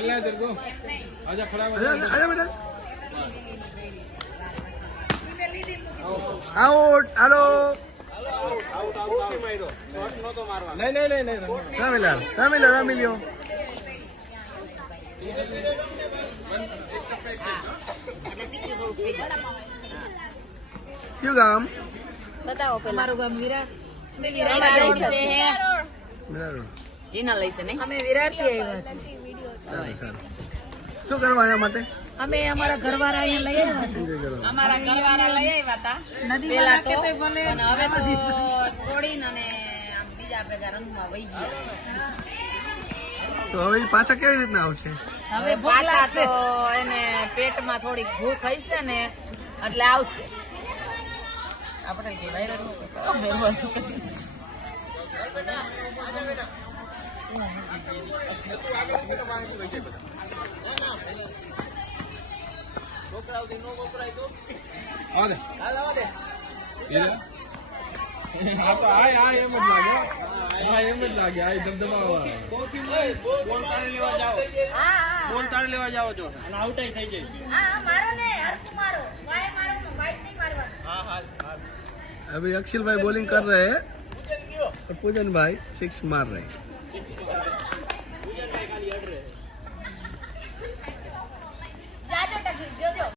आजा बेटा out hello नहीं मिलियो क्यों गाम बताओ हमाરું ગામ વિરાર જીના લઈ છે નહીં અમે વિરારથી આવ્યા છે સારું સારું શું કરવા આવ્યા માટે અમે અમારા ઘરવાળા અહીંયા લઈ આવ્યા છે અમારા ઘરવાળા લઈ આવ્યા હતા નદી પેલા તો પણ હવે તો છોડીને અને આમ બીજા ભેગા રંગમાં વહી ગયા તો હવે પાછા કેવી રીતના આવશે હવે પાછા તો એને પેટમાં થોડીક ભૂખ હશે ને એટલે આવશે આપણે કહેવાય લેવા જાઓ છો અને આઉટાઈ થઈ જાય अभी अक्षिल भाई बॉलिंग कर रहे हैं और पूजन भाई 6 मार रहे हैं